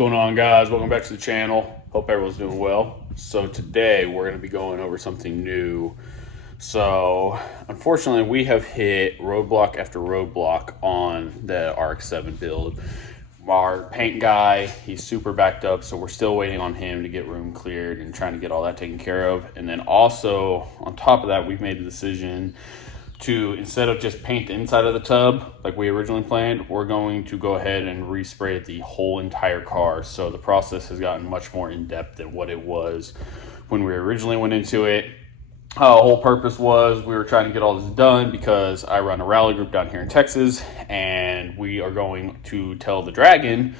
going on, guys? Welcome back to the channel. Hope everyone's doing well. So today we're going to be going over something new. So unfortunately we have hit roadblock after roadblock on the RX7 build. Our paint guy, he's super backed up, so we're still waiting on him to get room cleared and trying to get all that taken care of. And then also on top of that, we've made the decision to, instead of just paint the inside of the tub like we originally planned, we're going to go ahead and respray the whole entire car. So the process has gotten much more in-depth than what it was when we originally went into it. The whole purpose was we were trying to get all this done because I run a rally group down here in Texas, and we are going to Tell the Dragon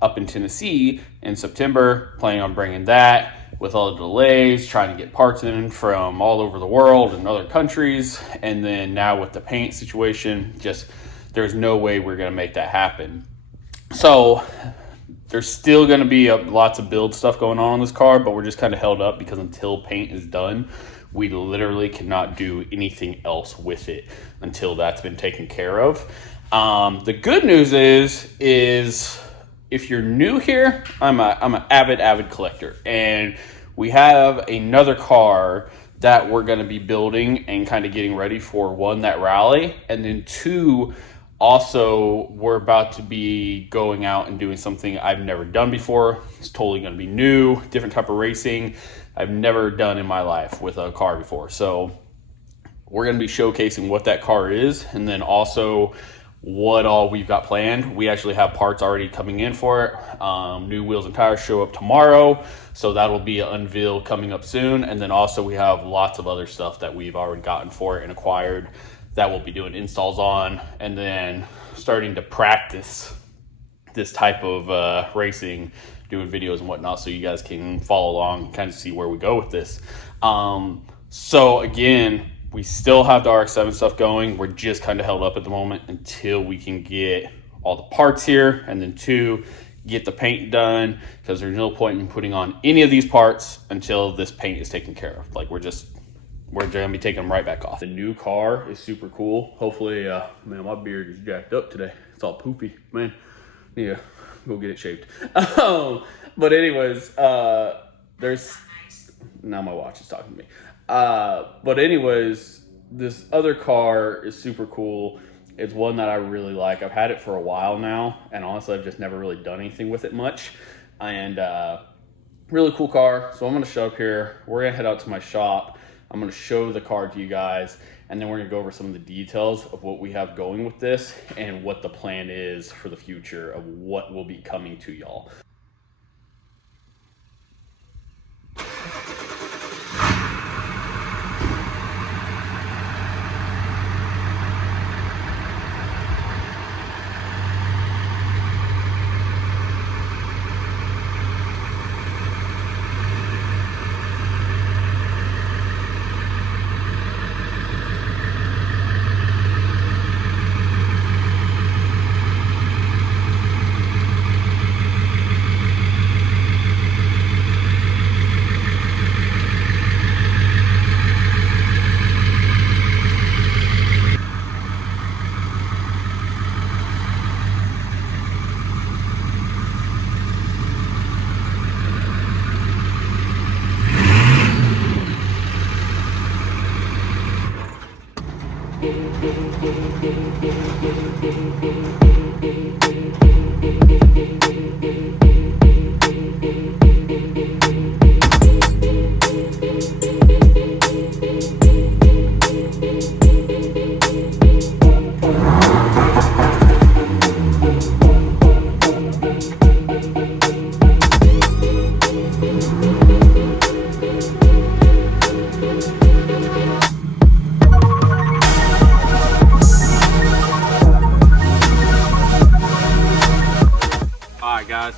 up in Tennessee in September, planning on bringing that. With all the delays, trying to get parts in from all over the world and other countries, and then now with the paint situation, just there's no way we're going to make that happen. So there's still going to be lots of build stuff going on this car, but we're just kind of held up because until paint is done, we literally cannot do anything else with it until that's been taken care of. The good news is if you're new here, I'm an avid collector, and we have another car that we're going to be building and kind of getting ready for, one, that rally, and then two, also we're about to be going out and doing something I've never done before. It's totally going to be new, different type of racing I've never done in my life with a car before. So we're going to be showcasing what that car is, and then also what all we've got planned. We actually have parts already coming in for it. New wheels and tires show up tomorrow, so that'll be unveiled coming up soon. And then also we have lots of other stuff that we've already gotten for it and acquired that we'll be doing installs on, and then starting to practice this type of racing, doing videos and whatnot, so you guys can follow along and kind of see where we go with this. So again, we still have the RX7 stuff going. We're just kind of held up at the moment until we can get all the parts here, and then two, get the paint done, because there's no point in putting on any of these parts until this paint is taken care of. Like we're gonna be taking them right back off. The new car is super cool. Hopefully, man, my beard is jacked up today. It's all poofy, man. Yeah, go get it shaved. But anyways, there's, now my watch is talking to me. But anyways, this other car is super cool. It's one that I really like. I've had it for a while now, and honestly, I've just never really done anything with it much. And really cool car. So I'm gonna show up here. We're gonna head out to my shop. I'm gonna show the car to you guys, and then we're gonna go over some of the details of what we have going with this and what the plan is for the future of what will be coming to y'all.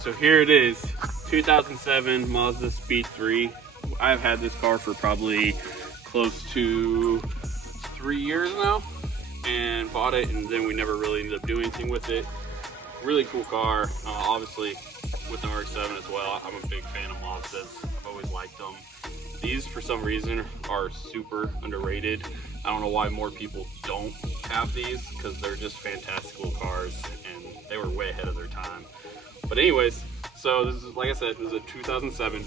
So here it is, 2007 MazdaSpeed 3. I've had this car for probably close to 3 years now, and bought it, and then we never really ended up doing anything with it. Really cool car, obviously with the RX7 as well. I'm a big fan of Mazdas. I've always liked them. These, for some reason, are super underrated. I don't know why more people don't have these, because they're just fantastical cars, and they were way ahead of their time. But anyways, so So this is, like I said, this is a 2007.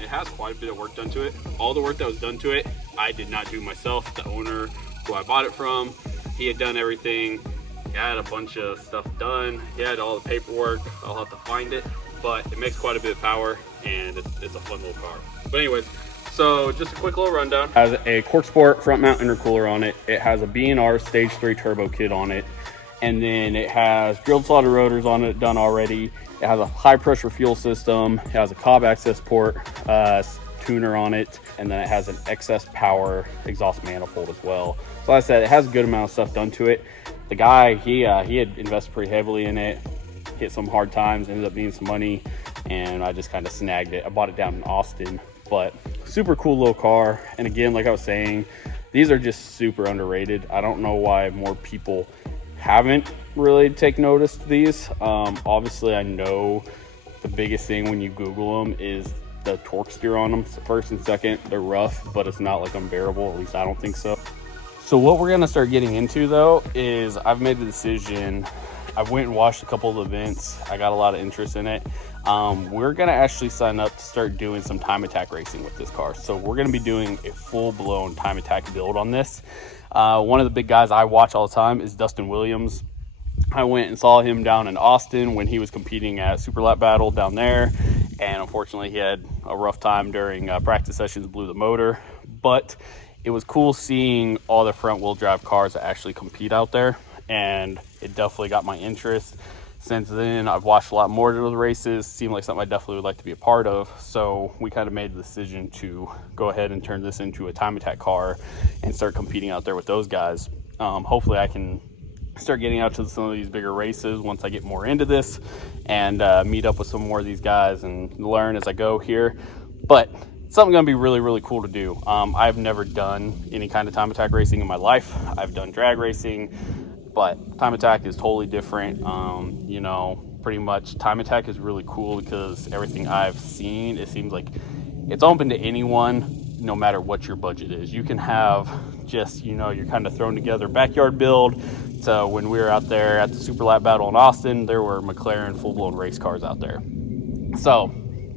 It has quite a bit of work done to it. All the work that was done to it, I did not do myself. The owner who I bought it from, he had done everything. He had a bunch of stuff done. He had all the paperwork. I'll have to find it, but it makes quite a bit of power, and it's a fun little car. But anyways, so just a quick little rundown. It has a Cork Sport front mount intercooler on it. It has a B&R Stage 3 turbo kit on it. And then it has drilled slotted rotors on it done already. It has a high pressure fuel system. It has a Cobb access port tuner on it. And then it has an excess power exhaust manifold as well. So like I said, it has a good amount of stuff done to it. The guy, he had invested pretty heavily in it, hit some hard times, ended up needing some money, and I just kind of snagged it. I bought it down in Austin, but super cool little car. And again, like I was saying, these are just super underrated. I don't know why more people haven't really taken notice to these. Obviously, I know the biggest thing when you Google them is the torque steer on them. So first and second, they're rough, but it's not like unbearable. At least I don't think so. So what we're gonna start getting into though is I've made the decision. I went and watched a couple of events. I got a lot of interest in it. We're gonna actually sign up to start doing some time attack racing with this car. So we're gonna be doing a full-blown time attack build on this. One of the big guys I watch all the time is Dustin Williams. I went and saw him down in Austin when he was competing at Super Lap Battle down there, and unfortunately he had a rough time during practice sessions, blew the motor. But it was cool seeing all the front wheel drive cars that actually compete out there, and it definitely got my interest. Since then, I've watched a lot more of the races. Seemed like something I definitely would like to be a part of. So we kind of made the decision to go ahead and turn this into a time attack car and start competing out there with those guys. Hopefully I can start getting out to some of these bigger races once I get more into this, and meet up with some more of these guys and learn as I go here. But it's something gonna be really, really cool to do. I've never done any kind of time attack racing in my life. I've done drag racing, but time attack is totally different. You know, pretty much time attack is really cool because everything I've seen, it seems like it's open to anyone, no matter what your budget is. You can have just, you know, you're kind of thrown together backyard build. So when we were out there at the Super Lap Battle in Austin, there were McLaren full-blown race cars out there. So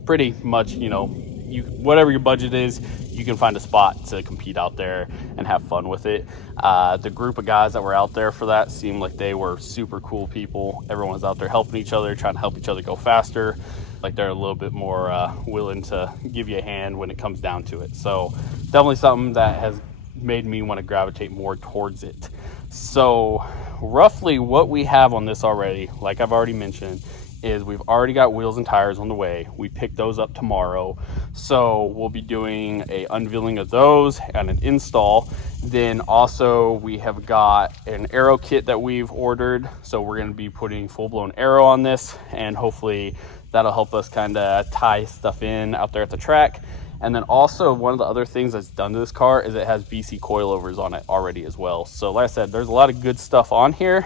pretty much, you know, whatever your budget is, you can find a spot to compete out there and have fun with it. The group of guys that were out there for that seemed like they were super cool people. Everyone was out there helping each other, trying to help each other go faster. Like they're a little bit more willing to give you a hand when it comes down to it. So definitely something that has made me want to gravitate more towards it. So roughly what we have on this already, like I've already mentioned, is we've already got wheels and tires on the way. We pick those up tomorrow. So we'll be doing a unveiling of those and an install. Then also we have got an aero kit that we've ordered. So we're gonna be putting full-blown aero on this, and hopefully that'll help us kind of tie stuff in out there at the track. And then also one of the other things that's done to this car is it has BC coilovers on it already as well. So like I said, there's a lot of good stuff on here,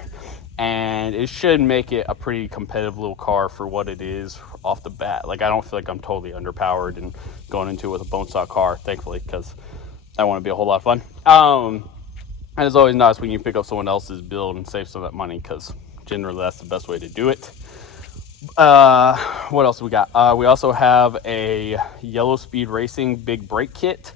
and it should make it a pretty competitive little car for what it is off the bat. Like I don't feel like I'm totally underpowered and going into it with a bone stock car, thankfully, because that want to be a whole lot of fun. And it's always nice when you pick up someone else's build and save some of that money, because generally that's the best way to do it. What else we got? We also have a Yellow Speed Racing big brake kit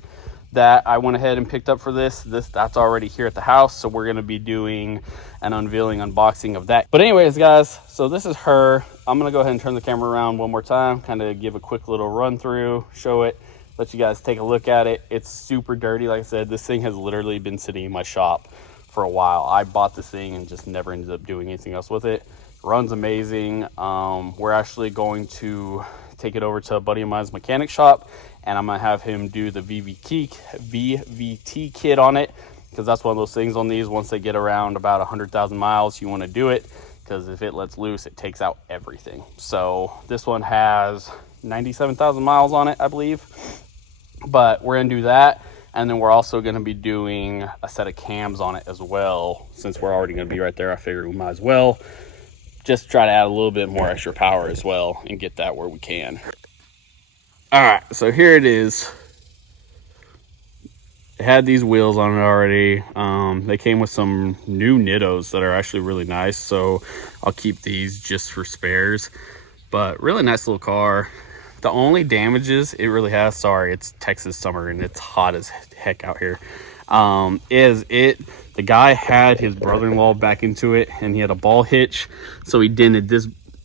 that I went ahead and picked up for this. That's already here at the house, so we're going to be doing an unveiling unboxing of that. But anyways, guys, so this is her. I'm going to go ahead and turn the camera around one more time, kind of give a quick little run through, show it, let you guys take a look at it. It's super dirty. Like I said, this thing has literally been sitting in my shop for a while. I bought this thing and just never ended up doing anything else with it. Runs amazing. We're actually going to take it over to a buddy of mine's mechanic shop, and I'm gonna have him do the VVT kit on it, because that's one of those things on these, once they get around about 100,000 miles, you want to do it, because if it lets loose, it takes out everything. So this one has 97,000 miles on it, I believe, but we're gonna do that. And then we're also going to be doing a set of cams on it as well. Since we're already going to be right there, I figured we might as well just try to add a little bit more extra power as well and get that where we can. All right, so here it is. It had these wheels on it already. They came with some new Nittos that are actually really nice, so I'll keep these just for spares. But really nice little car. The only damages it really has, sorry, it's Texas summer and it's hot as heck out here, the guy had his brother-in-law back into it and he had a ball hitch, so he dented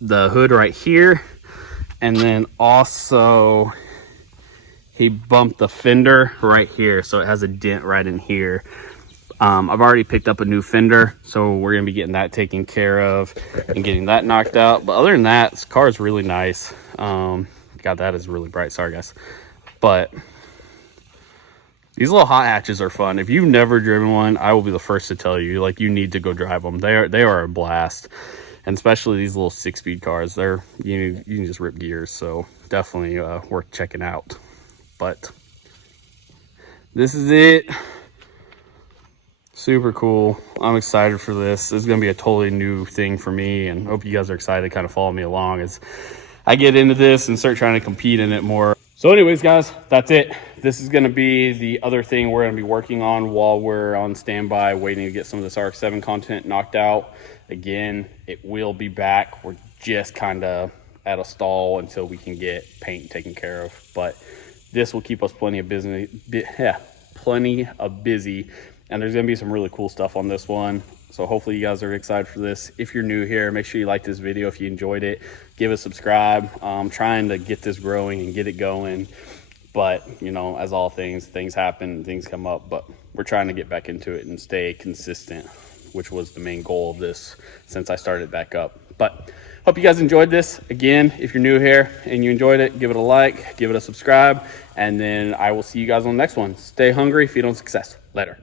the hood right here, and then also he bumped the fender right here, so it has a dent right in here. I've already picked up a new fender, so we're gonna be getting that taken care of and getting that knocked out. But other than that, this car is really nice. God, that is really bright, sorry guys. But these little hot hatches are fun. If you've never driven one, I will be the first to tell you, like, you need to go drive them. They are a blast, and especially these little 6-speed cars. You can just rip gears, so definitely worth checking out. But this is it. Super cool. I'm excited for this. This is gonna be a totally new thing for me, and hope you guys are excited to kind of follow me along as I get into this and start trying to compete in it more. So anyways, guys, that's it. This is gonna be the other thing we're gonna be working on while we're on standby, waiting to get some of this RX7 content knocked out. Again, it will be back. We're just kind of at a stall until we can get paint taken care of. But this will keep us plenty of busy, and there's gonna be some really cool stuff on this one. So hopefully you guys are excited for this. If you're new here, make sure you like this video. If you enjoyed it, give it a subscribe. I'm trying to get this growing and get it going. But, you know, as all things happen, things come up. But we're trying to get back into it and stay consistent, which was the main goal of this since I started back up. But hope you guys enjoyed this. Again, if you're new here and you enjoyed it, give it a like, give it a subscribe, and then I will see you guys on the next one. Stay hungry, feed on success. Later.